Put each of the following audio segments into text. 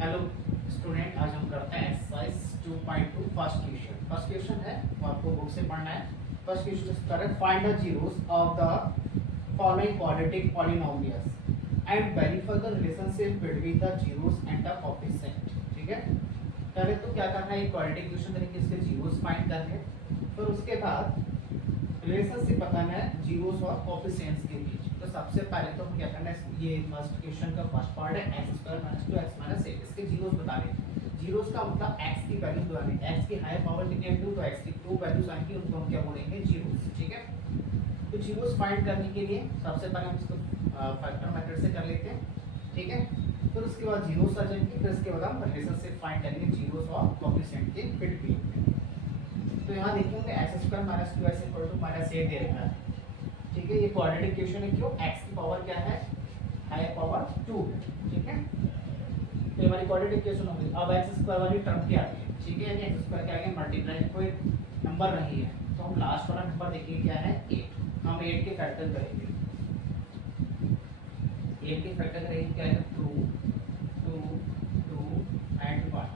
Hello student, आज हम करते हैं एक्सरसाइज 2.2 फर्स्ट क्वेश्चन है, वो आपको बुक से पढ़ना है। फर्स्ट क्वेश्चन इस तरह, find the zeros of the following quadratic polynomials and verify the relationship between the zeros and the coefficient. ठीक है, पहले तो क्या करना है, एक क्वाड्रेटिक क्वेश्चन तरीके से जीरोस फाइंड करने हैं, फिर उसके बाद रिलेशनशिप बताना है जीरोस और कोएफिशिएंट्स के बीच। तो सबसे पहले तो हम क्या करना है, ये फर्स्ट क्वेश्चन का फर्स्ट पार्ट है x square minus 2x minus 8, इसके जीरोस बताने। जीरोस का मतलब x की वैल्यू बतानी, x की हायर पावर कितनी है 2, तो x की 2 वैल्यूज आएंगी, उनको हम क्या बोलेंगे जीरोस। ठीक है, तो जीरोस फाइंड करने के लिए सबसे पहले हम इसको फैक्टर मेथड से कर लेते हैं। ठीक है, फिर उसके बाद जीरोस आ जाएंगे, फिर उसके बाद हम रिलेशनशिप फाइंड करेंगे जीरोस और कोएफिशिएंट के बिटवीन। तो यहाँ देखिए x square minus 2x equal to minus 8 दे रखा है। ठीक है, ये क्वाड्रेटिक क्वेश्चन है, क्यों x की पावर क्या है, हायर पावर 2 है। ठीक है, तो हमारी क्वाड्रेटिक क्वेश्चन हो गई। अब एक्स स्क्वायर वाली टर्म क्या आ गई, ठीक है, यानी एक्स स्क्वायर क्या आ गया, मल्टीप्लाई कोई नंबर नहीं है, तो हम लास्ट वाला नंबर देखिए क्या है 8, हम 8 के फैक्टर करेंगे। 8 के फैक्टर करेंगे क्या है 2 2 2 एंड 1।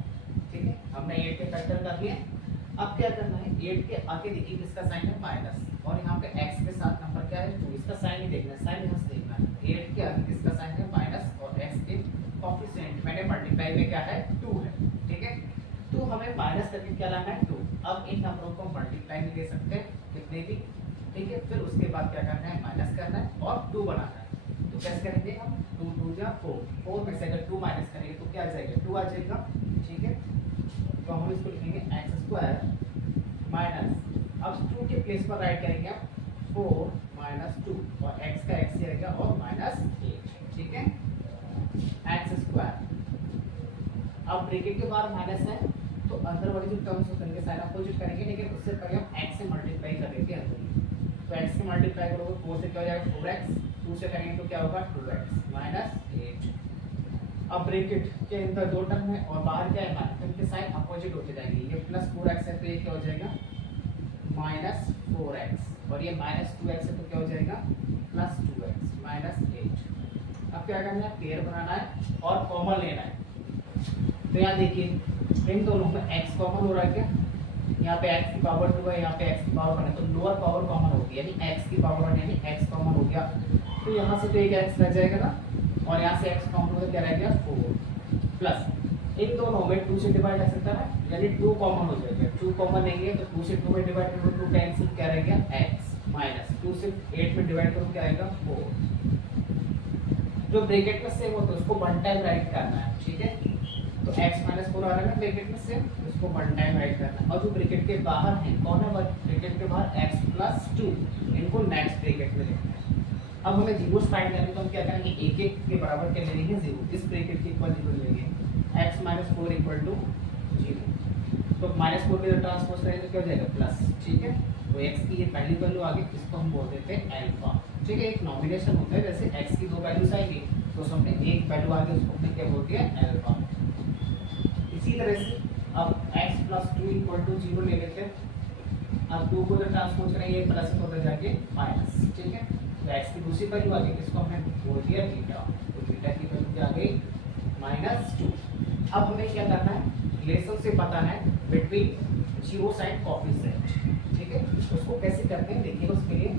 ठीक है, हमने 8 के फैक्टर कर लिए। अब क्या करना है, 8 के आगे देखिए किसका साइन है माइनस, और यहाँ पे x के साथ नंबर क्या है 2, इसका साइन ही देखना है, साइन यहाँ से देखना है। 8 के आगे किसका साइन है माइनस, और x के कोएफिशिएंट मैंने मल्टीप्लाई में क्या है 2 है। ठीक है, तो हमें माइनस करके क्या लाना है 2। अब इन नंबरों को मल्टीप्लाई में ले सकते हैं कितने भी। ठीक है, फिर उसके बाद क्या करना है, माइनस करना है और 2 बनाना है। तो कैसे करेंगे हम, 2 2 जा 4, 4 में से अगर 2 माइनस करेंगे तो क्या आ जाएगा 2 आ जाएगा। ठीक है, तो हम इसको लिखेंगे एक्स स्क्वायर माइनस, अब 2 के प्लेस पर राइट करेंगे आप 4 माइनस 2, और x का x ही रहेगा और माइनस 8। ठीक है, एक्स स्क्वायर, अब ब्रैकेट के बाहर माइनस है तो अंदर वाली जो टर्म्स होते हैं साइन अपोजिट करेंगे, लेकिन उससे पहले हम x से मल्टीप्लाई कर देंगे अंदर। तो x से मल्टीप्लाई करोगे 4 से क्या हो जाएगा 4x, 2 से करेंगे तो क्या होगा 2x माइनस 8। अब ब्रैकेट के अंदर दो टर्म है और बाहर क्या है माइनस, तो इनके साइन अपोजिट होते जाएंगे। ये प्लस 4x है तो ये क्या हो जाएगा माइनस 4x, और ये माइनस 2x है तो क्या हो जाएगा प्लस 2x माइनस 8। अब क्या करना है, पेयर बनाना है और कॉमन लेना है। तो यहाँ देखिए इन दोनों में x कॉमन हो रहा है, क्या यहाँ पे x की पावर 2 है, यहाँ पे x की पावर 1 है, तो लोअर पावर कॉमन होगी, यानी x की पावर 1 यानी x कॉमन हो गया। तो यहाँ से तो एक x रह जाएगा ना, और यहाँ से x कॉमन होगा, क्या रह गया 4 प्लस इन दोनों में 2 से डिवाइड कर सकता है, यानी 2 कॉमन हो जाएगा। 2 कॉमन नहीं है तो 2 से 2 में डिवाइड करो, 2 कैंसिल, क्या रह गया x माइनस 2 से 8 में डिवाइड करो, क्या आएगा 4। जो ब्रैकेट में सेम होता है उसको वन टाइम राइट करना है। ठीक है, तो x माइनस 4 आ रहा है ना ब्रैकेट में सेम, उसको वन टाइम राइट करना है। और जो ब्रैकेट के बाहर है कौन है, ब्रैकेट के बाहर x प्लस 2, इनको नेक्स्ट ब्रैकेट में लिखना है। अब हमें जीरोस फाइंड करने, तो हम क्या करेंगे, एक एक के बराबर क्या ले लेंगे 0, इस ब्रैकेट के इक्वल 0 लेंगे, x माइनस 4 इक्वल टू 0। तो माइनस 4 में ट्रांसपोज करेंगे तो क्या हो जाएगा प्लस। ठीक है, तो x की ये पहली वैल्यू आगे, इसको हम बोल देते हैं अल्फा। ठीक है, एक नॉमिनेशन होता है, जैसे x की 2 वैल्यूज आएंगी तो उसमें एक वैल्यू आगे उसको हमने क्या बोल दिया अल्फा। इसी तरह से अब x प्लस 2 इक्वल टू 0 ले लेते हैं। अब 2 को जब ट्रांसपोज करेंगे प्लस होता जाके माइनस। ठीक है, तो x की दूसरी वैल्यू आ गई, इसको हमने बोल दिया बीटा, तो बीटा की वैल्यू क्या आ गई माइनस 2। अब हमें क्या करना है, रिलेशनशिप बताना है बिटवीन जीरोस एंड कोएफिशिएंट। ठीक है, उसको कैसे करते हैं देखिए, उसके लिए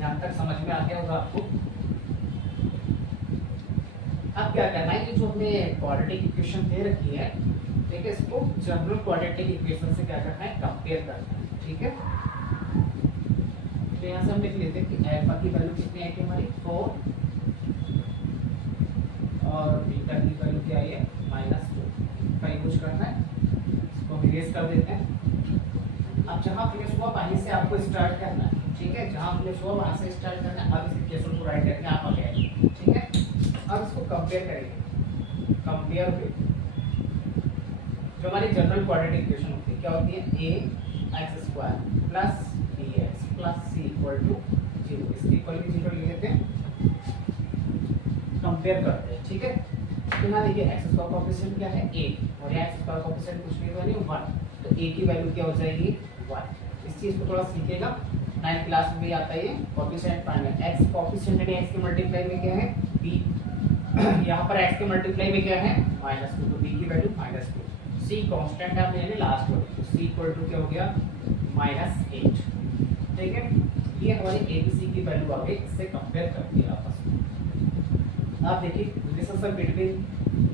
यहाँ तक समझ में आ गया होगा आपको। अब क्या करना है, ये जो हमने क्वाड्रेटिक इक्वेशन दे रखी है, ठीक है, इसको जनरल क्वाड्रेटिक इक्वेशन से क्या करना है कंपेयर करना है। ठीक है, तो यहाँ से हम लिख लेते हैं कि अल्फा की वैल्यू कितनी आई थी हमारी 4, और बीटा की वैल्यू क्या आई है माइनस 2 का यूज करना है। इसको हम इरेज कर देते हैं। अब जहाँ फिनिश हुआ वहीं से आपको स्टार्ट करना है। ठीक है, जहाँ फिनिश हुआ वहाँ से स्टार्ट करना है। अब इस इक्वेशन को राइट करके आप आगे आएंगे। ठीक है, अब इसको कंपेयर करेंगे, कंपेयर विद जो हमारी जनरल क्वाड्रेटिक इक्वेशन होती है, क्या होती है a x square plus bx plus c equal to 0, इसकी इक्वल भी 0 ले लेते हैं, कंपेयर करते हैं। ठीक है, तो यहाँ देखिए एक्स स्क्वायर कोएफिशिएंट क्या है a, और यहाँ एक्स स्क्वायर कोएफिशिएंट कुछ नहीं तो नहीं 1, तो a की वैल्यू क्या हो जाएगी 1। इस चीज को थोड़ा सीखिएगा, 9th क्लास में भी आता है ये कोएफिशिएंट फाइंड। x कोएफिशिएंट यानी x के मल्टीप्लाई में क्या है b, यहाँ पर x के मल्टीप्लाई में क्या है -2, तो b की वैल्यू -2। c कांस्टेंट आप ले लें लास्ट वाले, तो c इक्वल टू क्या हो गया -8। ठीक है, ये हमारी abc की वैल्यू आ गई, इससे कंपेयर करते हैं आपस में। आप देखिए relationship between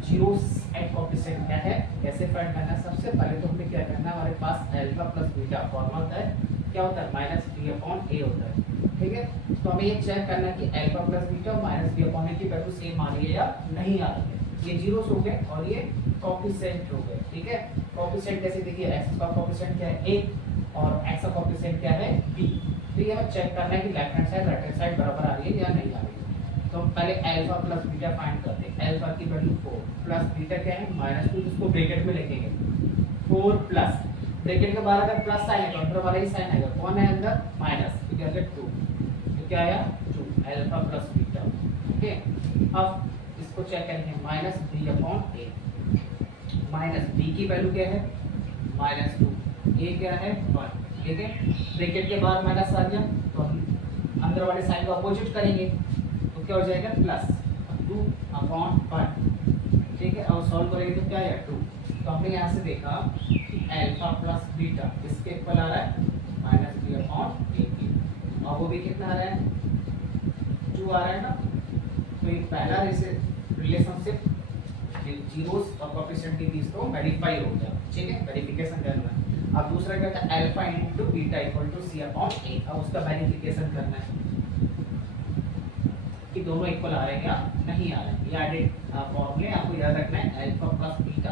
zeros and coefficient क्या है, कैसे फाइंड करना है। सबसे पहले तो हमें क्या करना है, हमारे पास अल्फा प्लस बीटा फॉर्मूला होता है, क्या होता है -b/a होता है। ठीक है, तो हमें ये चेक करना है कि अल्फा प्लस बीटा और -b/a की वैल्यू सेम आ रही है या नहीं आ रही है। ये जीरोस हो गए और ये कोएफिशिएंट हो गए। ठीक है, कोएफिशिएंट जैसे देखिए x का कोएफिशिएंट क्या है 1 और x का कोएफिशिएंट क्या है b। तो ये हमें चेक करना है कि left hand side right hand side बराबर आ रही है या नहीं आ रही है। तो हम पहले अल्फा प्लस बीटा फाइंड करते हैं। अल्फा की वैल्यू 4 प्लस बीटा क्या है -2, जिसको ब्रैकेट में लिखेंगे 4 प्लस ब्रैकेट के बाहर अगर प्लस साइन है तो अंदर वाला ही साइन आएगा, कौन है अंदर माइनस, तो क्या है 2, तो क्या आया 2 अल्फा प्लस बीटा। ओके, अब इसको चेक करेंगे -b/a, माइनस b की वैल्यू क्या है -2, a क्या है 1। ठीक है, ब्रैकेट के बाहर माइनस आ गया तो हम अंदर वाले साइन को अपोजिट करेंगे, तो क्या हो जाएगा +2/1। ठीक है, और सॉल्व करेंगे तो क्या आएगा 2। तो हमने यहाँ से देखा कि अल्फा प्लस बीटा इसके इक्वल आ रहा है -b/a, और वो भी कितना आ रहा है 2 आ रहा है ना। तो ये पहला रिलेशनशिप जीरोस और कोएफिशिएंट के बीच तो वेरीफाई हो गया। ठीक है, वेरिफिकेशन करना है। अब दूसरा क्या था alpha into beta equal to c/a, अब उसका वेरिफिकेशन करना है कि दोनों इक्वल आ रहे हैं या नहीं आ रहे हैं। ये एडिट फॉर्मूले आपको याद रखना है, alpha plus beta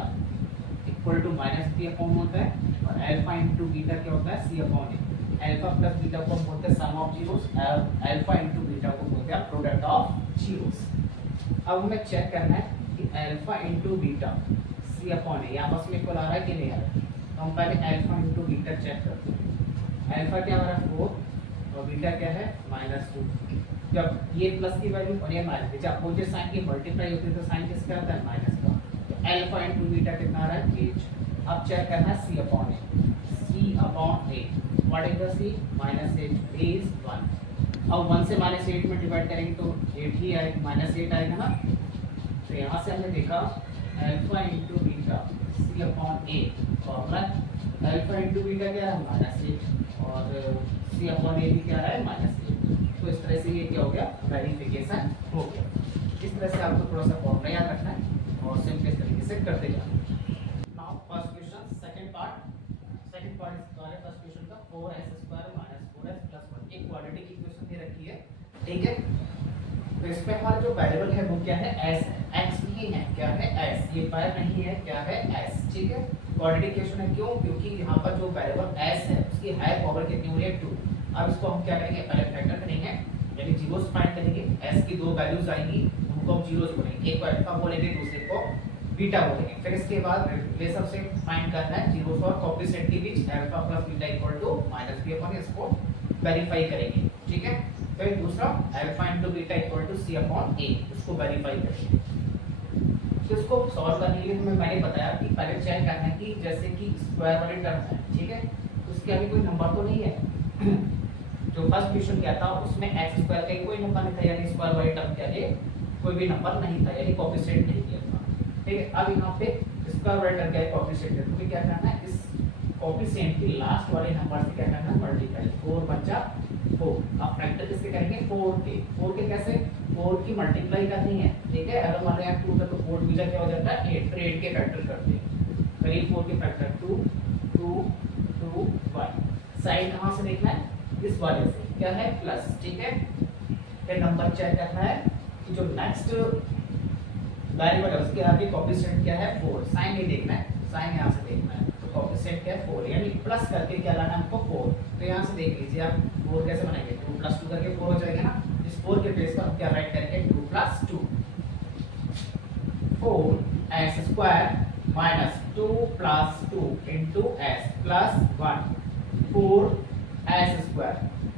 equal to -b/a होता है और अल्फा इनटू बीटा क्या होता है c/a। अल्फा प्लस बीटा को हम बोलते हैं sum of zeros, alpha into beta को बोलते हैं प्रोडक्ट ऑफ जीरोस। अब हमें चेक करना है कि अल्फा इनटू बीटा c/a यहाँ बस में इक्वल आ रहा है कि नहीं आ रहा है। तो हम पहले अल्फा इनटू बीटा चेक करते हैं। अल्फा क्या हमारा 4 और बीटा क्या है -2। जब ये प्लस की वैल्यू और ये माइनस, जब अपोजिट साइन की मल्टीप्लाई होती है तो साइन किसका आता है माइनस का। तो अल्फा इनटू बीटा कितना आ रहा है 8। अब चेक करना है c/a what is the c -8 is 1। अब 1 से -8 में डिवाइड करेंगे तो 8 ही आएगा, -8 आएगा ना। तो यहाँ से हमने देखा alpha into beta c/a formula alpha into beta क्या है -8 और c/a भी क्या है -8। तो इस तरह से ये क्या हो गया वेरिफिकेशन हो गया। इस तरह से आपको थोड़ा सा फॉर्मूला याद रखना है और सिंपल तरीके से करते जाना। Now first question second part इस फर्स्ट क्वेश्चन का 4s² - 4s + 1 एक क्वाड्रेटिक इक्वेशन दे रखी है। ठीक है, तो इसमें हमारा जो वेरिएबल है वो क्या है s है, x नहीं है, क्या है s, ये पायर नहीं है, क्या है s। ठीक है, क्वाड्रेटिक इक्वेशन है क्यों, क्योंकि यहाँ पर जो वेरिएबल s है उसकी हायर पावर कितनी हो रही है 2। अब इसको हम क्या करेंगे पहले फैक्टर करेंगे, यानी जीरोस फाइंड करेंगे। s की दो वैल्यूज आएंगी, उनको हम जीरोस बोलेंगे, एक को अल्फा बोलेंगे दूसरे को बीटा बोलेंगे। फिर इसके बाद रिलेशनशिप फाइंड करना है जीरोस और कोएफिशिएंट के बीच alpha plus beta equal to -b/a, इसको वेरीफाई करेंगे। ठीक है, फिर दूसरा alpha into beta equal to c/a, इसको वेरीफाई करेंगे। तो इसको सॉल्व करने के लिए हमें मैंने बताया कि पहले चेक करना है कि जैसे कि स्क्वायर वाले टर्म है, ठीक है, तो उसके आगे कोई नंबर तो नहीं है। जो फर्स्ट क्वेश्चन क्या था उसमें x² का कोई नंबर नहीं था, यानी स्क्वायर वाले टर्म के आगे कोई भी नंबर नहीं था, यानी कोएफिशिएंट नहीं दिया था। ठीक है, अब यहाँ पे स्क्वायर वाले टर्म का कोएफिशिएंट है, तो क्या करना है इस कोएफिशिएंट के लास्ट वाले नंबर से क्या करना है मल्टीप्लाई, 4 बचा 4। अब फैक्टर किसके करेंगे 4 के कैसे 4 की मल्टीप्लाई करनी है। ठीक है, अगर मान लिया 2 तो 4 बीजा क्या हो जाता है 8, फिर 8 के फैक्टर करते हैं, करीब 4 के फैक्टर 2 2 2 1। साइन कहाँ से देखना है इस वाले से, क्या है प्लस। ठीक है, फिर नंबर चेक करना है कि जो नेक्स्ट वेरिएबल है उसके आगे कोएफिशिएंट क्या है 4। साइन नहीं देखना है, साइन यहाँ से देखना है, तो कोएफिशिएंट क्या है 4, यानी प्लस करके क्या लाना है हमको 4। तो यहाँ से देख लीजिए आप 4 कैसे बनाएंगे, 2 + 2 करके 4 हो जाएगा ना। इस 4 के प्लेस पर हम क्या राइट करेंगे 2 + 2 4s² -2 + 2 * s + 1 4s²।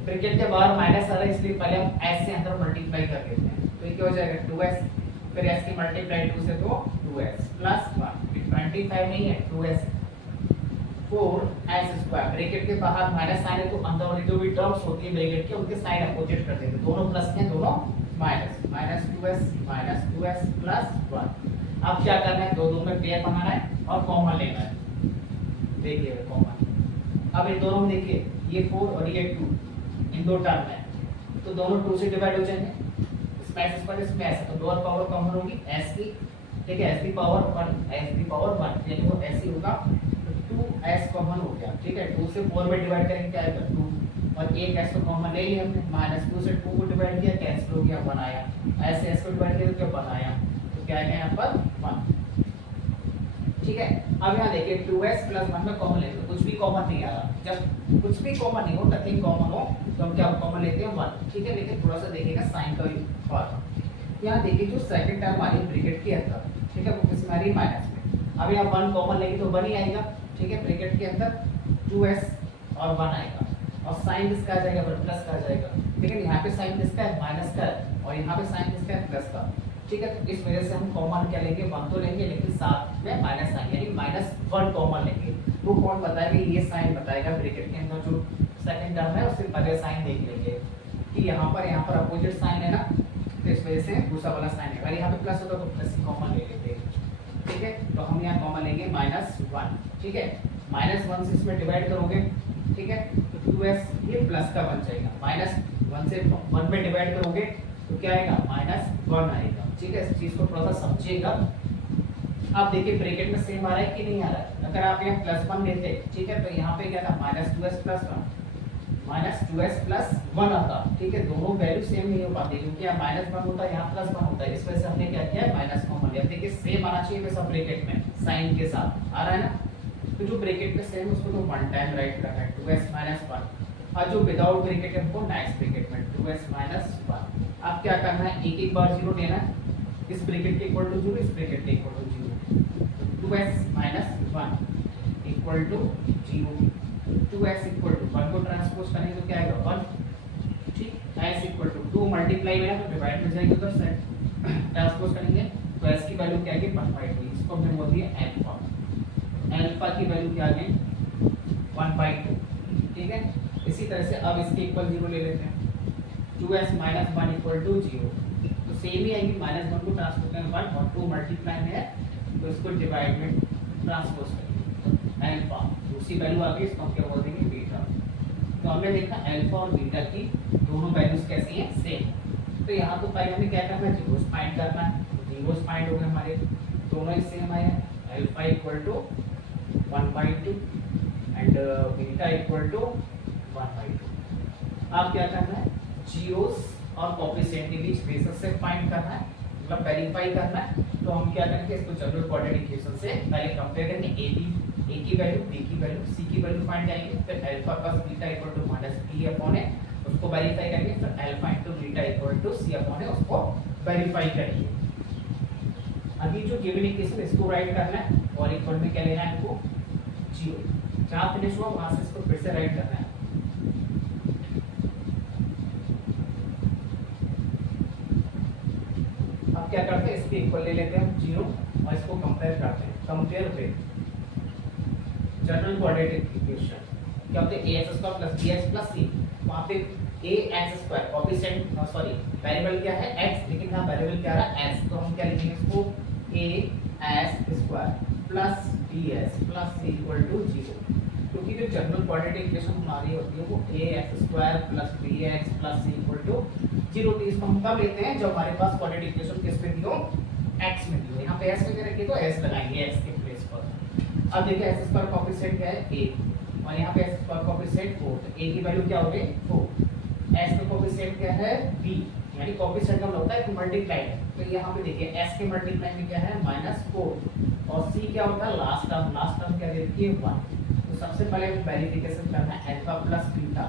ब्रैकेट के बाहर माइनस आ रहा है इसलिए पहले हम s से अंदर मल्टीप्लाई कर लेते हैं, तो ये क्या हो जाएगा 2s, फिर s की मल्टीप्लाई 2 से तो 2s + 1, 25 नहीं है 2s 4s²। ब्रैकेट के बाहर माइनस साइन है तो अंदर वाली जो भी टर्म्स होती है ब्रैकेट के उनके साइन अपोजिट कर देंगे, दोनों प्लस हैं दोनों माइनस। -2s plus 1। अब क्या करना है, दो में पेयर बनाना है और कॉमन लेना है। देखिए कॉमन, अब इन दोनों में देखिए ये 4 और ये 2 इन दो टर्म है, तो दोनों 2 से डिवाइड हो जाएंगे। इसमें s स्क्वायर इसमें s है, तो लोअर पावर कॉमन होगी s की, ठीक है, s की पावर 1, s की पावर 1 यानी वो s ही होगा, तो 2s कॉमन हो गया, ठीक है। 2 से 4 में डिवाइड करेंगे क्या आएगा 2, और एक s तो कॉमन ले लिया हमने, -2 से 2 को डिवाइड किया कैंसिल हो गया 1 आया, s से s को डिवाइड किया तो क्या 1 आया, तो क्या आएगा यहाँ पर 1, ठीक है। अब यहाँ देखिए 2s प्लस 1 में कॉमन लेते हैं, कुछ भी कॉमन नहीं आ रहा, जब कुछ भी कॉमन नहीं हो, नथिंग कॉमन हो तो हम क्या कॉमन लेते हैं 1, ठीक है। लेकिन थोड़ा सा देखिएगा साइन का फॉर्म, यहाँ देखिए जो सेकंड टर्म आ रही है ब्रैकेट के अंदर, ठीक है, वो किस में आ रही है माइनस में। अब यहाँ 1 कॉमन लेंगे तो 1 ही आएगा, ठीक है, ब्रैकेट के अंदर 2s और 1 आएगा, और साइन किसका आ जाएगा प्लस का आ जाएगा, लेकिन यहाँ पे साइन किसका है माइनस का है, और यहाँ पे साइन किसका है प्लस का, ठीक है। तो इस वजह से हम कॉमन क्या लेंगे 1 तो लेंगे, लेकिन साथ में माइनस साइन यानी -1 कॉमन लेंगे। वो कौन बताएगा, ये साइन बताएगा ब्रैकेट के अंदर जो सेकंड टर्म है उससे पहले साइन देख लेंगे कि यहाँ पर अपोजिट साइन है ना, तो इस वजह से दूसरा वाला साइन है, अगर यहाँ पे प्लस होता तो प्लस ही कॉमन ले लेते, ठीक है। तो हम यहाँ कॉमन लेंगे -1, ठीक है, -1 से इसमें डिवाइड करोगे, ठीक है, तो 2s ये प्लस का बन जाएगा, -1 से 1 में डिवाइड करोगे तो क्या आएगा -1 आएगा, ठीक है। इस चीज को थोड़ा सा समझिएगा। आप देखिए ब्रैकेट में सेम आ रहा है कि नहीं आ रहा है, अगर आप यहाँ +1 लेते, ठीक है, तो यहाँ पे क्या था -2s प्लस 1 आता, ठीक है, दोनों वैल्यू सेम नहीं हो पाती क्योंकि यहाँ -1 होता है, यहाँ +1 होता है, इस वजह से हमने क्या किया है माइनस कॉमन लिया। देखिए सेम आना चाहिए वैसा ब्रैकेट में साइन के साथ आ रहा है ना, तो जो ब्रैकेट में सेम उसको तो 1 टाइम राइट करना है 2s - 1, और जो विदाउट ब्रैकेट है उनको नेक्स्ट ब्रैकेट में 2s - 1। अब क्या करना है, एक एक बार 0 लेना है, इस ब्रैकेट के इक्वल टू 0, इस ब्रैकेट के equal to 0, 2s - 1 equal to 0, 2s equal to 1 को ट्रांसपोज करेंगे तो क्या आएगा 1, ठीक, s इक्वल टू 2 मल्टीप्लाई में है तो डिवाइड में जाएगी उधर से ट्रांसपोज करेंगे तो s की वैल्यू क्या आएगी 1/2, इसको हमने बोल दिया अल्फा, अल्फा की वैल्यू क्या आ गई 1/2, ठीक है। इसी तरह से अब इसके इक्वल 0 ले लेते हैं, 2s - 1 इक्वल टू 0, तो सेम ही आएगी, -1 को ट्रांसपोज करेंगे 1 और 2 मल्टीप्लाई में है तो इसको डिवाइड में ट्रांसपोज करेंगे अल्फा, दूसरी वैल्यू आ गई, इसको हम क्या बोल देंगे बीटा। तो हमने देखा अल्फा और बीटा की दोनों वैल्यूज कैसी हैं सेम, तो यहाँ तो पहले हमें क्या करना है जीरोस फाइंड करना है, जीरोस फाइंड हो गए हमारे, दोनों ही सेम आए हैं, alpha equal to 1/2 and beta equal to 1/2। अब क्या करना है, जीरोस और कोएफिशिएंट के बीच बेसिस से फाइंड करना है, मतलब वेरीफाई करना है। तो हम क्या करेंगे, इसको जनरल क्वाड्रेटिक इक्वेशन से पहले कंपेयर करेंगे, ए की वैल्यू, बी की वैल्यू, सी की वैल्यू फाइंड करेंगे, फिर alpha plus beta equal to -b upon A उसको वेरीफाई करेंगे, फिर alpha into beta equal to c upon A उसको वेरीफाई करेंगे। अभी जो गिवन इक्वेशन इसको राइट करना है और इक्वल में क्या लेना है हमको 0, जहां फिनिश हुआ वहां से इसको फिर से राइट करना है। अब क्या करते हैं, इसके इक्वल ले लेते हैं 0 और इसको कंपेयर करते हैं, compare with general quadratic equation, क्या होते हैं ax² + bx + c, वहां पे ax² कोएफिशिएंट सॉरी वेरिएबल क्या है x, लेकिन यहां वेरिएबल क्या है s, तो हम क्या लिखेंगे इसको as² + bs + c = 0, क्योंकि जो जनरल क्वाड्रेटिक इक्वेशन हमारी होती है वो ax² + bx + c = 0, तो इसको हम कब लेते हैं जब हमारे पास क्वाड्रेटिक इक्वेशन किस पे दी हो x में दी हो, यहाँ पे s में रखिए तो s लगाएंगे x के प्लेस पर। अब देखिए s² कोएफिशिएंट क्या है a और यहाँ पे s² कोएफिशिएंट 4, तो a की वैल्यू क्या हो गई 4, s का कोएफिशिएंट क्या है b, यानी कोएफिशिएंट का मतलब होता है कि मल्टीप्लाई, तो यहाँ पे देखिए s के मल्टीप्लाई में क्या है -4 और c क्या होता है लास्ट टर्म क्या देती है 1, तो सबसे पहले वेरिफिकेशन करना है alpha plus beta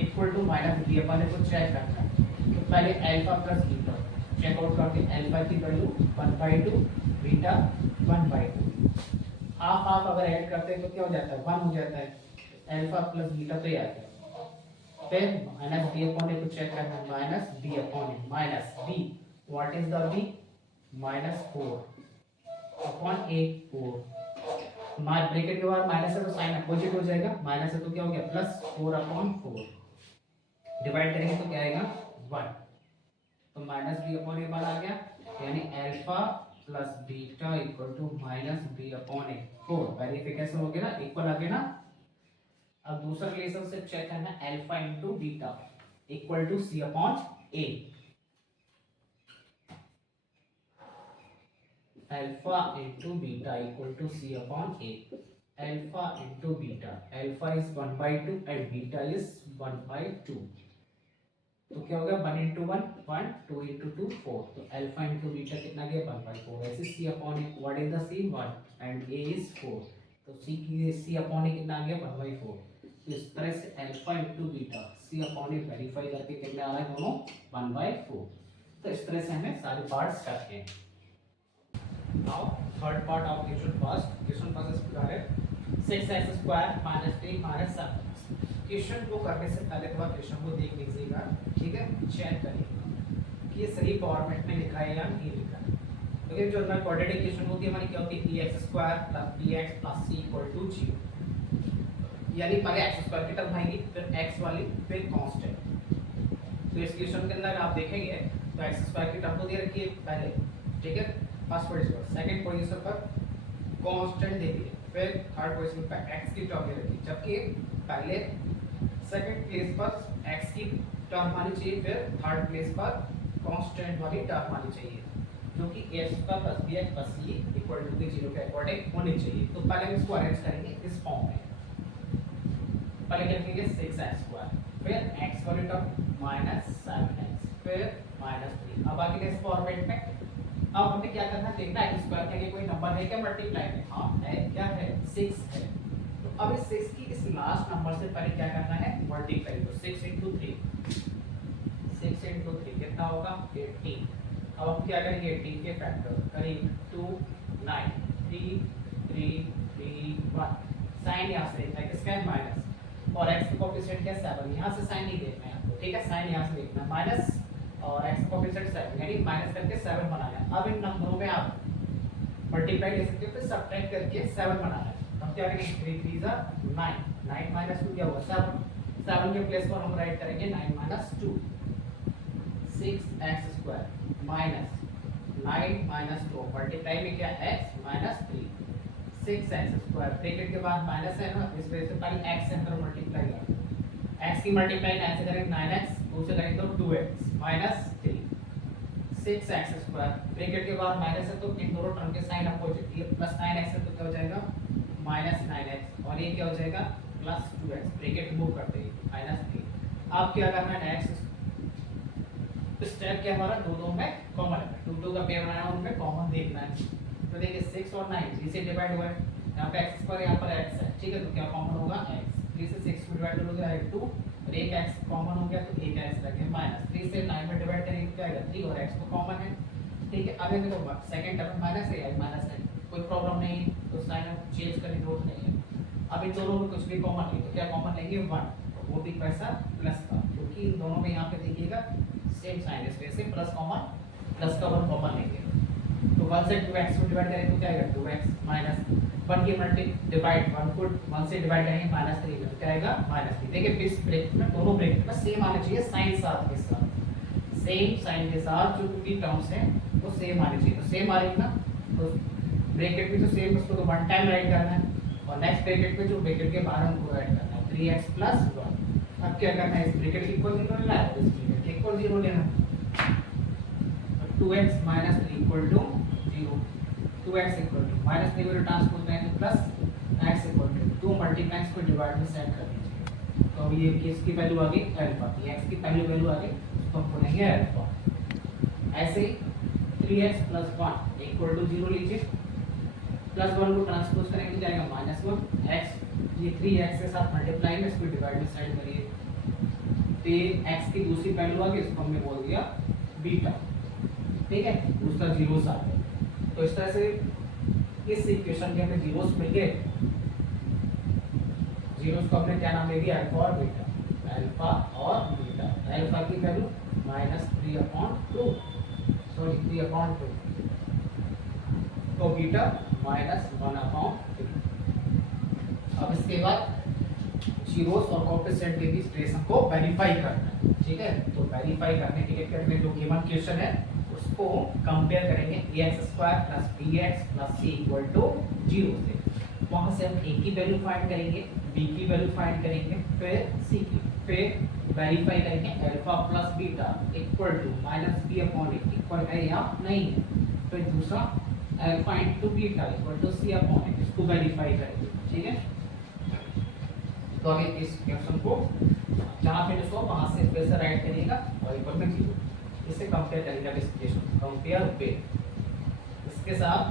equal to -b अपन को चेक करना है, तो पहले alpha plus beta check out करके अल्फा की वैल्यू 1/2 बीटा 1/2, हाफ हाफ अगर ऐड करते हैं तो क्या हो जाता है 1 हो जाता है, अल्फा प्लस बीटा तो ये आ गया, फिर -b/a को चेक करना है, -b/a -b what is the b -4/a 4, हमारे ब्रैकेट के बाद माइनस है तो साइन अपोजिट हो जाएगा, माइनस है तो क्या हो गया +4/4, डिवाइड करेंगे तो क्या आएगा 1, तो माइनस बी अपॉन ए 1 आ गया, यानी alpha plus beta equal to minus B upon A 4। Verification हो गया ना, इक्वल आ गया ना। अब दूसरा रिलेशनशिप चेक करना है, alpha into beta equal to C upon A. Alpha into beta equal to C upon A. Alpha into beta, alpha is 1/2 and beta is 1/2, तो क्या होगा 1 इंटू 1 1, 2 इंटू 2 4, तो अल्फा इंटू बीटा कितना गया 1/4। ऐसे C upon A, what is the C 1 and A is 4, तो सी upon ए कितना आ गया 1/4। तो इस तरह से अल्फा इंटू बीटा सी अपॉन ए वेरीफाई करके कितना आ रहा है दोनों 1/4। तो इस तरह से हमें सारे पार्ट्स करते हैं। Now third part of question first is provided 6x square minus 3 minus 7। Question को करने से पहले थोड़ा क्वेश्चन को देख लीजिएगा, ठीक है, चेक करिएगा कि ये सही फॉर्मेट में लिखा है या नहीं लिखा है। क्योंकि जो हमारी क्वाड्रेटिक इक्वेशन होती है हमारी क्या होती है ax square plus bx plus c equal to 0, यानी पहले x स्क्वायर की टर्म आएगी, फिर x वाली, फिर कांस्टेंट। तो इस क्वेश्चन के अंदर आप देखेंगे तो x स्क्वायर की टर्म को दे रखी है पहले, ठीक है, फर्स्ट पोजीशन पर, सेकंड पोजीशन पर कांस्टेंट दे दी है, फिर थर्ड पोजीशन पर x की टर्म दे रखी है, जबकि पहले सेकंड प्लेस पर x की टर्म आनी चाहिए, फिर थर्ड प्लेस पर कांस्टेंट वाली टर्म आनी चाहिए, जो कि a square plus bx plus c equal to 0 के अकॉर्डिंग होनी चाहिए। तो पहले हम इसको अरेंज करेंगे इस फॉर्म में। पहले क्या लिखेंगे 6x स्क्वायर, फिर x वाली टर्म माइनस 7x, फिर माइनस 3। अब आगे इस फॉर्मेट में अब हमें क्या करना है, देखना है स्क्वायर के लिए कोई नंबर है क्या मल्टीप्लाई में, हाँ है, क्या है 6 है। तो अब इस 6 की इस लास्ट नंबर से पहले क्या करना है मल्टीप्लाई, तो 6 इंटू 3, 6 इंटू 3 कितना होगा 18। अब हम क्या करेंगे 18 के फैक्टर करेंगे 2 9 3 3 3 1, साइन यहाँ से देखना है किसका है माइनस, और x का कोएफिशिएंट क्या 7, यहाँ से साइन नहीं देखना है आपको, ठीक है, साइन यहाँ से देखना है माइनस और x का कोएफिशिएंट 7, यानी माइनस करके 7 बनाना है। अब इन नंबरों में आप मल्टीप्लाई ले सकते हो, फिर सब्ट्रैक्ट करके 7 बनाना है। अब क्या करेंगे 3 3 जा 9, 9 माइनस 2 क्या होगा 7, 7 के प्लेस पर हम राइट करेंगे 9 minus 2, 6x square minus 9 minus 2, multiply में क्या x minus 3, 6x square, bracket के बाद माइनस है ना, इस वजह से पहले x से अंदर मल्टीप्लाई करें, x की मल्टीप्लाई 9 से करेंगे 9x, 2 से करेंगे तो 2x minus 3, 6x square, bracket के बाद माइनस है तो इन दोनों टर्म के साइन अपोजिट, ये प्लस 9x है तो क्या हो जाएगा माइनस 9x, और ये क्या हो जाएगा प्लस 2x, ब्रैकेट रिमूव करते हैं माइनस 3। अब क्या करना है नेक्स्ट स्टेप क्या हमारा, दो में कॉमन है, 2 का पेयर बनाना है, उनमें कॉमन देखना है। तो देखिए 6 और 9 3 से डिवाइड हुआ है, यहाँ पे x स्क्वायर यहाँ पर x है, ठीक है, तो क्या कॉमन होगा x, 3 से 6 में डिवाइड हो गया 2 और एक x कॉमन हो गया तो एक x रह गया माइनस, 3 से 9 में डिवाइड करेंगे क्या आएगा 3 और x तो कॉमन है, ठीक है। अब ये देखो सेकंड टर्म माइनस है या माइनस है, कोई प्रॉब्लम नहीं है, तो साइन चेंज करने की जरूरत नहीं है। अब इन दोनों में कुछ भी कॉमन नहीं, तो क्या कॉमन लेंगे 1, वो भी पैसा प्लस का, क्योंकि इन दोनों में यहाँ पे देखिएगा सेम साइन, इस वजह से प्लस कॉमन, प्लस का 1 कॉमन लेंगे, तो 1 से 2x को डिवाइड करें तो क्या आएगा 2x माइनस 1 की मल्टी डिवाइड 1 को 1 से डिवाइड करेंगे माइनस 3 में तो क्या आएगा माइनस 3। देखिए इस ब्रैकेट में दोनों ब्रैकेट में सेम आने चाहिए, साइन साथ के साथ, सेम साइन के साथ जो भी टर्म्स हैं वो सेम आने चाहिए, तो सेम आ रही है ना, तो ब्रैकेट में जो सेम उसको तो 1 टाइम राइट करना है, और नेक्स्ट ब्रैकेट में जो ब्रैकेट के बाहर उनको राइट करना है 3x प्लस 1। अब क्या करना है इस ब्रैकेट के इक्वल 0 लेना है, इस ब्रैकेट के इक्वल 0 लेना है, 2x minus 3 equal to 0, 2x equal to minus 3 को ट्रांसपोज करेंगे plus x equal to 2 multiply को डिवाइड में सेट कर दीजिए, तो अब ये किसकी वैल्यू आ गई अल्फा की, x की पहली वैल्यू आ गई, उसको हम बोलेंगे अल्फा। ऐसे ही 3x प्लस 1 इक्वल टू 0 लीजिए, प्लस 1 को ट्रांसपोज करेंगे जाएगा माइनस 1, x ये 3x के साथ मल्टीप्लाई में इसको डिवाइड में साइड करिए, तो ये x की दूसरी वैल्यू आ गई, इसको हमने बोल दिया बीटा, ठीक है, दूसरा जीरोस आ गया। तो इस तरह से इस इक्वेशन के हमें जीरोस मिल गए, जीरोस को हमने क्या नाम दे दिया अल्फा और बीटा, अल्फा और बीटा। अल्फा की वैल्यू -3/2, सॉरी 3/2, तो बीटा -1/3। अब इसके बाद जीरोस और कोएफिशिएंट के बीच रिलेशन को वेरीफाई करना है, ठीक है। तो वेरीफाई करने के लिए करने जो गिवन क्वेश्चन है उसको कंपेयर करेंगे ax² + bx + c = 0 से। वहां से हम a की वैल्यू फाइंड करेंगे, b की वैल्यू फाइंड करेंगे, फिर c की, फिर वेरीफाई करेंगे अल्फा + बीटा = -b/a इक्वल है या नहीं है। फिर दूसरा अल्फा * बीटा = c/a, इसको वेरीफाई करेंगे, ठीक है। तो अभी इस क्वेश्चन को जहां पे इसको वहां से फिर से राइट करिएगा और इक्वल में 0, इससे कंपेयर करेंगे। अब इस क्वेश्चन कंपेयर विद इसके साथ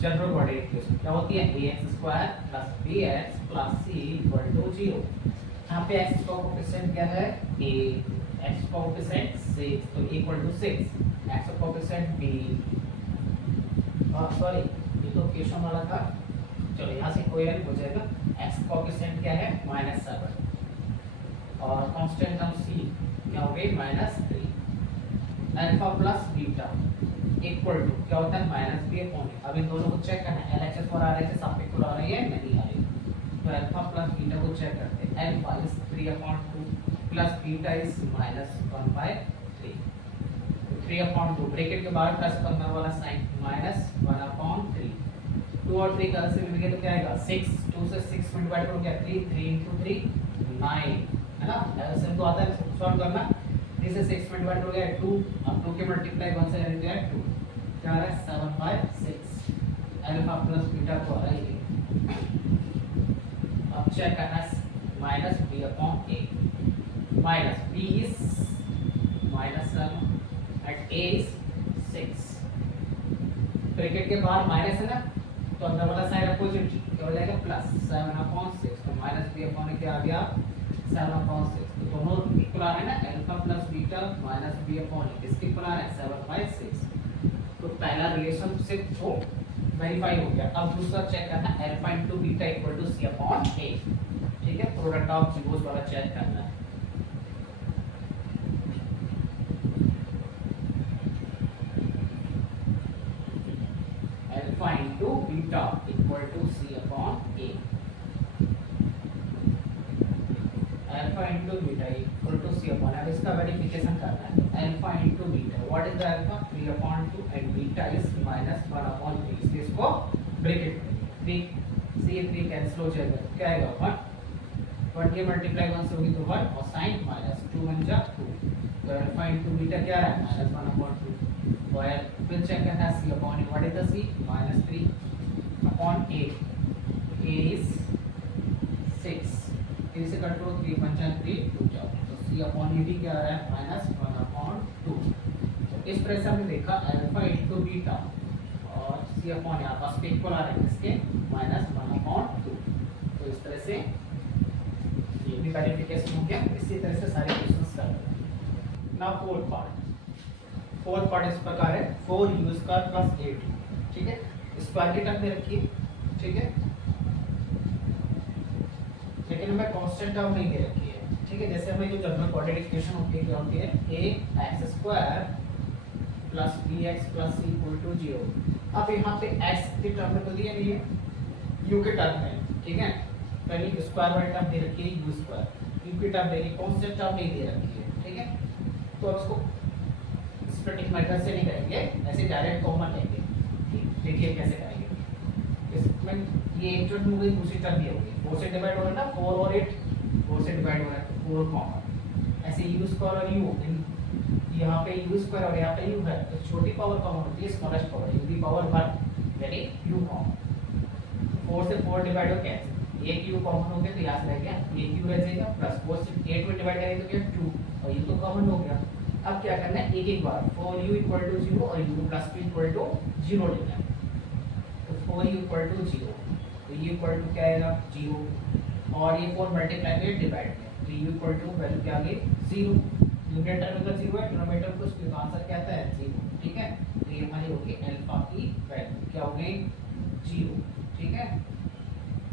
जनरल कोऑर्डिनेट इक्वेशन क्या होती है, ax² + bx + c = 0। यहाँ पे x का कोएफिशिएंट क्या है, a, x का कोएफिशिएंट 6 तो = 6, x का कोएफिशिएंट b, सॉरी ये तो क्वेश्चन वाला था, चलो यहाँ से कोई एरर हो जाएगा। x कोएफिशिएंट क्या है, -7 और कांस्टेंट टर्म c क्या हो गई, -3। अल्फा + बीटा इक्वल टू क्या होता है, -b/a। अब इन दोनों को चेक करना है, LHS और RHS आप पे खुला रही है नहीं आ रही, तो अल्फा + बीटा को चेक करते हैं। Alpha is 3/2 plus beta is -1/3। 3/2 bracket के बाहर प्लस करने वाला साइन -1/3। 2 और 3 का से मिलके तो क्या आएगा, 6। 2 से 6 में डिवाइड करो क्या, 3 3 × 3 9 है ना। एलसीएम तो आता है, इसको सॉल्व करना। 3 से 6 में डिवाइड हो गया 2, अब 2 के मल्टीप्लाई 1 से यानी क्या है 2, क्या आ रहा है 7/6। अल्फा + बीटा को आ रहा है, अब चेक करना है -b/a, minus b is -7 and a is 6। Bracket के बाहर माइनस है ना, तो अंदर वाला साइन अपोजिट क्या हो जाएगा, +7/6। तो -b/a क्या आ गया, 7/6। तो दोनों इक्वल आ रहे हैं ना, अल्फा + बीटा -b/a किसके इक्वल आ रहे हैं, 7/6। तो पहला रिलेशनशिप को वेरीफाई हो गया। अब दूसरा चेक करना है अल्फा * बीटा = c/a, ठीक है। प्रोडक्ट ऑफ जीरोस वाला चेक करना है। Alpha * beta = c/a, alpha * beta = c/a। अब इसका वेरिफिकेशन करना है। Alpha * beta, what is the alpha, 3/2 and beta is -1/3, इसलिए इसको ब्रैकेट में 3 से 3 कैंसिल हो जाएगा, क्या आएगा 1 1 के मल्टीप्लाई 1 से होगी तो 1 और साइन -2 × 2। तो अल्फा * बीटा क्या आ रहा है, -1/2। और फिर चेक करना है c/a, what is the c, -3/8, a is 6। 3 से कट करो, 3 × 5 = 3 2 जाओ, तो c/a भी क्या आ रहा है, -1/2। तो इस तरह से हमने देखा अल्फा * बीटा और c/a यहाँ पास पे इक्वल आ रहे हैं इसके -1/2। तो इस तरह से ये भी वेरिफिकेशन हो गया। इसी तरह से सारे क्वेश्चंस कर रहे। नाउ फोर्थ पार्ट इस प्रकार है, 4u² + 8, ठीक है। स्क्वायर की टर्म में रखिए, ठीक है, लेकिन हमें कांस्टेंट टर्म नहीं दे रखी है, ठीक है। जैसे हमें जो जनरल कोऑर्डिनेट इक्वेशन होती है क्या होती है, ax² + bx + c = 0। अब यहाँ पे x की टर्म में तो दिया नहीं है, u के टर्म में, ठीक है। पहले स्क्वायर वाली टर्म दे रखी है u², u की टर्म देगी, कांस्टेंट टर्म नहीं दे रखी है, ठीक है। तो अब इसको स्प्लिटिंग मेथड से नहीं करेंगे, ऐसे डायरेक्ट कॉमन लेंगे। देखिए कैसे करेंगे। इसमें ये एक टर्म हो गई, दूसरी टर्म ये हो गई, 4 से डिवाइड हो रहा है ना, 4 और 8 4 से डिवाइड हो रहा है, 4 कॉमन। ऐसे u² और u, यहाँ पे u² और यहाँ पे u है, तो छोटी पावर कॉमन होती है, स्मॉलेस्ट पावर u⁴ यानी u कॉमन। 4 से 4 डिवाइड हो कैंसिल, एक u कॉमन हो गया तो यहाँ से रह गया, एक u रह जाएगा, प्लस 4 से 8 में डिवाइड करेंगे तो क्या 2 और u तो कॉमन हो गया। अब क्या करना है, एक एक बार 4u = 0 और u + 2 = 0 लेना है। तो 4u = 0, तो u = क्या आएगा 0 और ये 4 मल्टीप्लाई में डिवाइड में, तो u = वैल्यू क्या आ गई 0। न्यूमरेटर में तो 0 है, डिनोमिनेटर कुछ भी, तो आंसर क्या आता है 0, ठीक है। तो ये हमारी होगी अल्फा की वैल्यू क्या हो गई 0, ठीक है।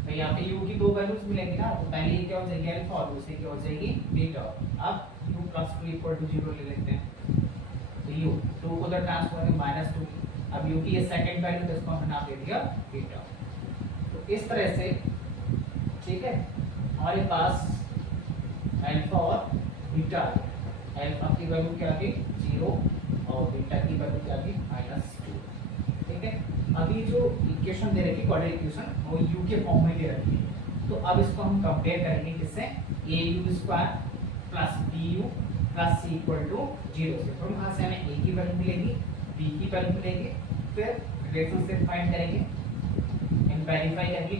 तो यहाँ पे u की दो वैल्यूज मिलेंगी ना, तो पहले ये क्या हो जाएगी अल्फा और दूसरी क्या हो जाएगी बीटा। अब u + 2 = 0 ले लेते हैं, तो u 2 को तो ट्रांसफर करेंगे -2, अब u की ये सेकंड वैल्यू तो इसको हमने नाम दे दिया बीटा। तो इस तरह से, ठीक है, हमारे पास अल्फा और बीटा, अल्फा की वैल्यू क्या आ गई 0 और बीटा की वैल्यू क्या आ गई -2। ठीक है, अभी जो इक्वेशन दे रखी क्वाड्रेटिक इक्वेशन वो u के फॉर्म में दे रखी है, तो अब इसको हम कंपेयर करेंगे किससे, au² plus bu plus c equal to 0 से। तो यहाँ से हमें a की वैल्यू मिलेगी, b की वैल्यू मिलेगी, फिर रिलेशनशिप फाइंड करेंगे, वेरीफाई करेंगे,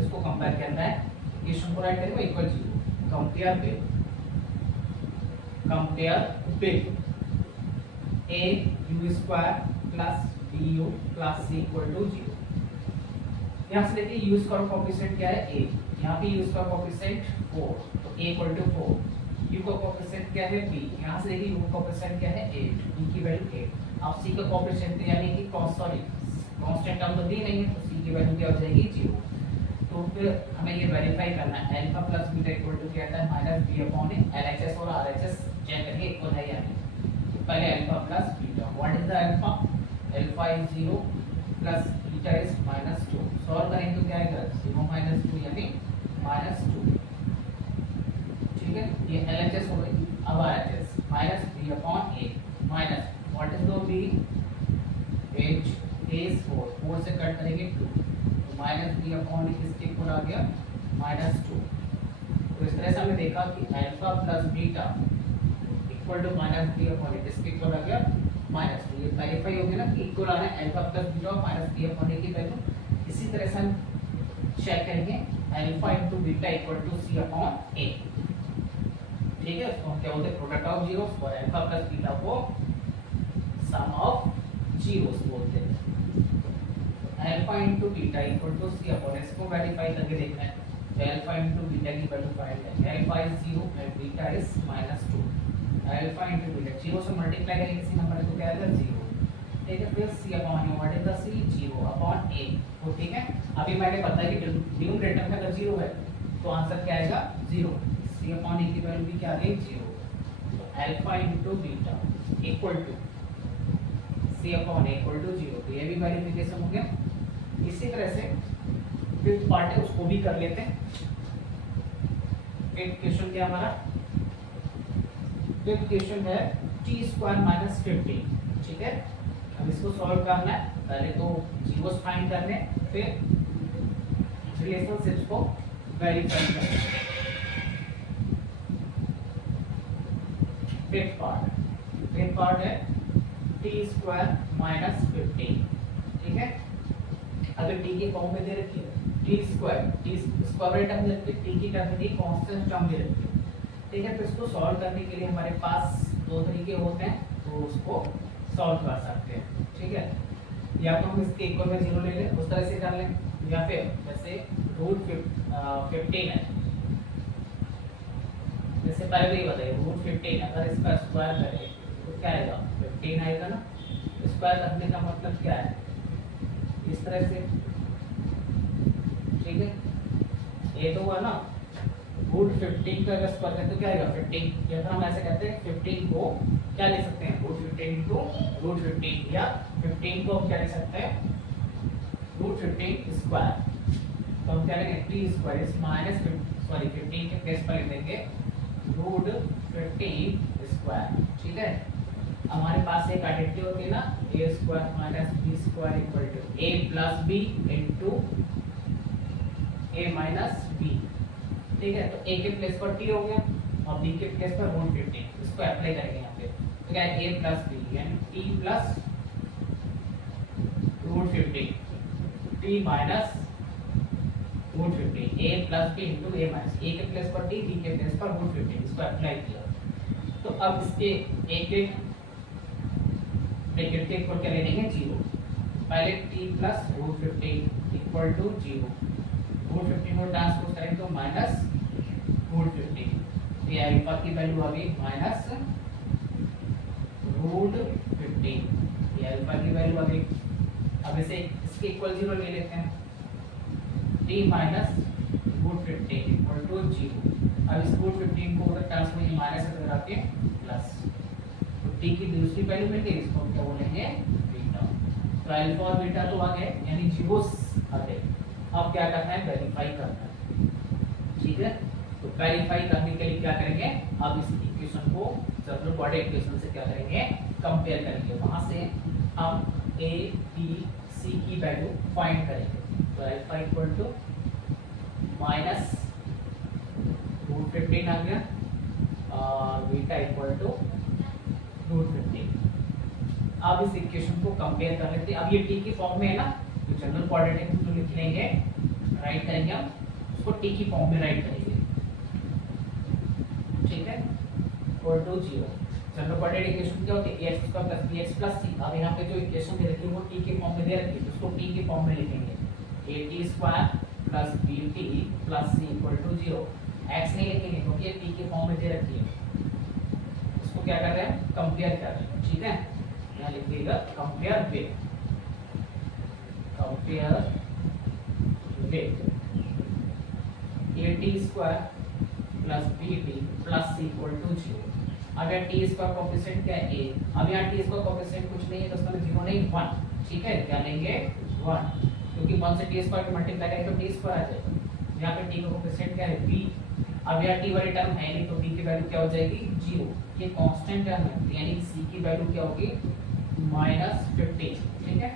इसको कंपेयर करना है, इक्वेशन को राइट करेंगे equal 0, compare with a u² plus bu plus c equal to 0। यहाँ से देखिए u स्क्वायर कोएफिशिएंट क्या है a, यहाँ पे u स्क्वायर कोएफिशिएंट 4, तो a इक्वल टू 4, u का कोएफिशिएंट क्या है b, यहाँ से देखिए u का कोएफिशिएंट क्या है 8, b की वैल्यू 8, अब c का कोएफिशिएंट यानी कि कांस्टेंट टर्म तो दी नहीं है, तो c की वैल्यू क्या हो जाएगी 0। तो फिर हमें ये वेरीफाई करना है, alpha plus beta equal to क्या आता है -b/a, LHS और RHS चेक करिए इक्वल है या नहीं। पहले alpha plus beta, what is the alpha, alpha is 0 plus beta is -2, solve करेंगे तो क्या आएगा 0 -2 यानी -2। ठीक है, ये LHS हो गई, अब RHS -b/a minus what is the b, h is 4 से कट करेंगे 2, तो -b/a किसके इक्वल आ गया -2। तो इस तरह से हमने देखा कि alpha plus beta equal to -b/a किसके इक्वल आ गया -2। ये वेरीफाई हो गया ना कि इक्वल आ रहा है अल्फा प्लस बीटा और -b/a की वैल्यू। इसी तरह से हम चेक करेंगे alpha into beta equal to c/a। ठीक है, उसको हम क्या बोलते हैं प्रोडक्ट ऑफ जीरोस, और अल्फा प्लस बीटा को सम ऑफ जीरोस बोलते हैं। Alpha into beta equal to c/a, इसको वेरीफाई करके देखना है, तो अल्फा इनटू बीटा की वैल्यू फाइंड करेंगे, alpha is 0 and beta is -2, alpha into beta 0 से मल्टीप्लाई करेंगे किसी नंबर को क्या आएगा 0। ठीक है, फिर c/a what is the c, 0/a। तो ठीक है, अभी मैंने बताया कि न्यूमरेटर में अगर 0 है तो आंसर क्या आएगा 0, c/a की वैल्यू भी क्या आ गई 0। तो alpha into beta equal to c/a equal to 0, तो ये भी वेरिफिकेशन हो गया। इसी तरह से फिफ्थ पार्ट है उसको भी कर लेते हैं। फिफ्थ क्वेश्चन क्या हमारा, फिफ्थ क्वेश्चन है t² -15। ठीक है, अब इसको सॉल्व करना है, पहले तो जीरोस फाइंड करने, फिर रिलेशनशिप्स को वेरीफाई करना। फिफ्थ पार्ट है t² -15। ठीक है, अगर t के फॉर्म में दे रखी है t स्क्वायर टर्म दे रखी है, t की टर्म में कांस्टेंट टर्म दे रखी है। ठीक है, तो इसको सॉल्व करने के लिए हमारे पास दो तरीके होते हैं, तो उसको सॉल्व कर सकते हैं। ठीक है, या तो हम इसके इक्वल में 0 ले लें, उस तरह से कर लें, या फिर जैसे √15 है, जैसे पहले भी बताइए √15 अगर इसका स्क्वायर करें तो क्या आएगा 15 आएगा ना। स्क्वायर करने का मतलब क्या है, इस तरह से। ठीक है, ये तो हुआ ना √15 का अगर स्क्वायर करें तो क्या आएगा 15, या फिर हम ऐसे कहते हैं 15 को क्या ले सकते हैं √15 इंटू √15, या 15 को हम क्या ले सकते हैं √15 स्क्वायर। तो हम क्या लेंगे t² इज -15 के प्लेस पर लिख देंगे √15 स्क्वायर। ठीक है, हमारे पास एक आइडेंटिटी होती है ना a² - b² equal to a plus b into a minus b। ठीक है, तो a के प्लेस पर t हो गया और b के प्लेस पर √15, इसको अप्लाई करेंगे यहाँ पे, तो क्या है a प्लस b यानी t plus √15 t minus √15 a plus b into a minus, a के प्लेस पर t, b के प्लेस पर √15, इसको अप्लाई किया। तो अब इसके एक एक ब्रैकेट के इक्वल क्या ले लेंगे 0, पहले t प्लस √15 इक्वल टू 0, √15 को ट्रांसपोज करें तो माइनस √15, तो ये अल्फा की वैल्यू आ गई माइनस √15, ये अल्फा की वैल्यू आ गई। अब इसे इसके इक्वल 0 ले लेते हैं, t माइनस √15 इक्वल टू 0। अब इस √15 को अगर ट्रांसपोज माइनस से लगाते हैं प्लस, तो t की दूसरी वैल्यू मिल गई, इसको क्या बोलेंगे बीटा। तो अल्फा और बीटा तो आ गए यानी जीरोस आ गए। अब क्या करना है, वेरीफाई करना है, ठीक है। तो वेरीफाई करने के लिए क्या करेंगे, अब इस इक्वेशन को जनरल कोऑर्डिनेट इक्वेशन से क्या करेंगे, कंपेयर करेंगे। वहां से हम ए बी सी की वैल्यू फाइंड करेंगे। तो अल्फा इक्वल टू माइनस √15 आ गया और बीटा इक्वल टू √15। अब इस इक्वेशन को कंपेयर कर लेते हैं। अब ये टी की फॉर्म में है ना, तो जनरल कोऑर्डिनेट हम लिख लेंगे, राइट करेंगे, हम उसको टी की फॉर्म में राइट करेंगे, ठीक है, equal to 0। General coordinate equation क्या होती है, ax square plus bx plus c। अब यहाँ पे जो इक्वेशन दे रखी है वो t के फॉर्म में दे रखी है, तो उसको t के फॉर्म में लिखेंगे, at square plus bt plus c equal to 0। x नहीं लिखेंगे क्योंकि ये t के फॉर्म में दे रखी है। इसको क्या कर रहे हैं, कंपेयर कर रहे हैं, ठीक है। यहाँ लिख दीजिएगा compare with, compare with at square plus bt plus c equal to 0। अब यहाँ टी स्क्वायर कोएफिशिएंट क्या है, a। अब यहाँ टी स्क्वायर कोएफिशिएंट कुछ नहीं है, तो उसमें 0 नहीं 1, ठीक है। क्या लेंगे 1, क्योंकि 1 से टी स्क्वायर को मल्टीप्लाई करेंगे तो टी स्क्वायर आ जाएगा। यहाँ पे टी का कोएफिशिएंट क्या है, b। अब यहाँ टी वाली टर्म है नहीं, तो b की वैल्यू क्या हो जाएगी 0। ये कांस्टेंट टर्म है, यानी c की वैल्यू क्या होगी -15, ठीक है।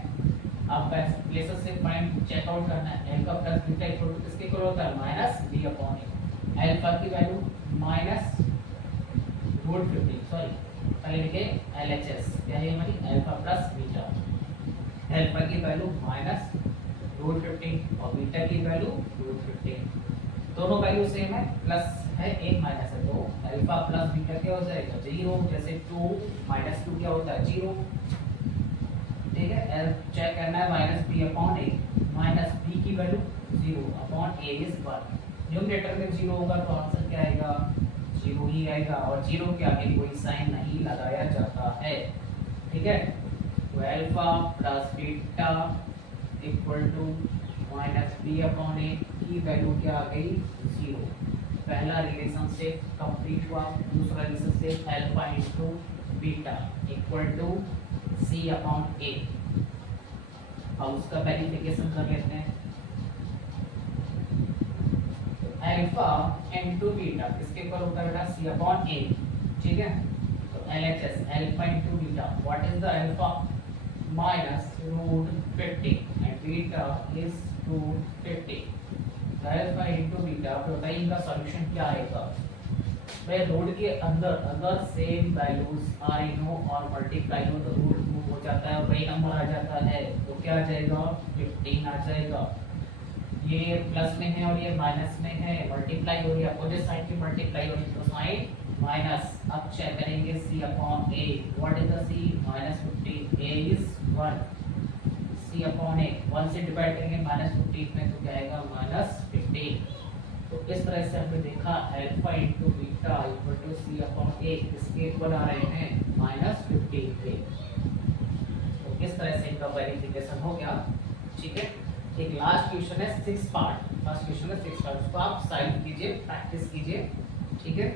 अब प्लेसेस से फाइंड चेक आउट करना है, alpha plus beta equal to किसके इक्वल होता है, -b/a। अल्फा की वैल्यू -√15, सॉरी पहले लिखे LHS, क्या है हमारी अल्फा प्लस बीटा। अल्फा की वैल्यू -√15 और बीटा की वैल्यू √15, दोनों वैल्यू सेम है, प्लस है एक माइनस है, तो अल्फा प्लस बीटा क्या हो जाएगा 0। जैसे 2 - 2 क्या होता है 0, ठीक है। चेक करना है -b/a, -b की वैल्यू 0/a इज 1। न्यूमरेटर में 0 होगा तो आंसर क्या आएगा 0 ही आएगा, और 0 के आगे कोई साइन नहीं लगाया जाता है, ठीक है। तो alpha plus beta equal to -b/a की वैल्यू क्या आ गई 0। पहला रिलेशनशिप कंप्लीट हुआ। दूसरा relationship alpha into beta equal to c/a। अब उसका वेरिफिकेशन कर लेते हैं। अल्फा इनटू बीटा किसके इक्वल होता है बेटा c/a, ठीक है। तो LHS alpha into beta, what is the alpha -√15 and beta is √15। Alpha into beta, तो बताइए इनका सॉल्यूशन क्या आएगा। भाई रूट के अंदर अगर सेम वैल्यूज आर इन हो और मल्टीप्लाई हो तो रूट मूव हो जाता है और वही नंबर आ जाता है, तो क्या आ जाएगा 15 आ जाएगा। ये प्लस में है और ये माइनस में है, मल्टीप्लाई हो रही है, अपोजिट साइड की मल्टीप्लाई हो रही है, तो साइन माइनस। अब चेक करेंगे c/a, what is the c -15, a is 1, c/a 1 से डिवाइड करेंगे -15 में तो क्या आएगा -15। तो इस तरह से हमने देखा alpha into beta equal to c/a, इसके इक्वल आ रहे हैं -15 के। तो इस तरह से इनका वेरिफिकेशन हो गया, ठीक है। एक लास्ट क्वेश्चन है 6 पार्ट, फर्स्ट क्वेश्चन है 6 पार्ट, उसको आप साइड कीजिए, प्रैक्टिस कीजिए, ठीक है।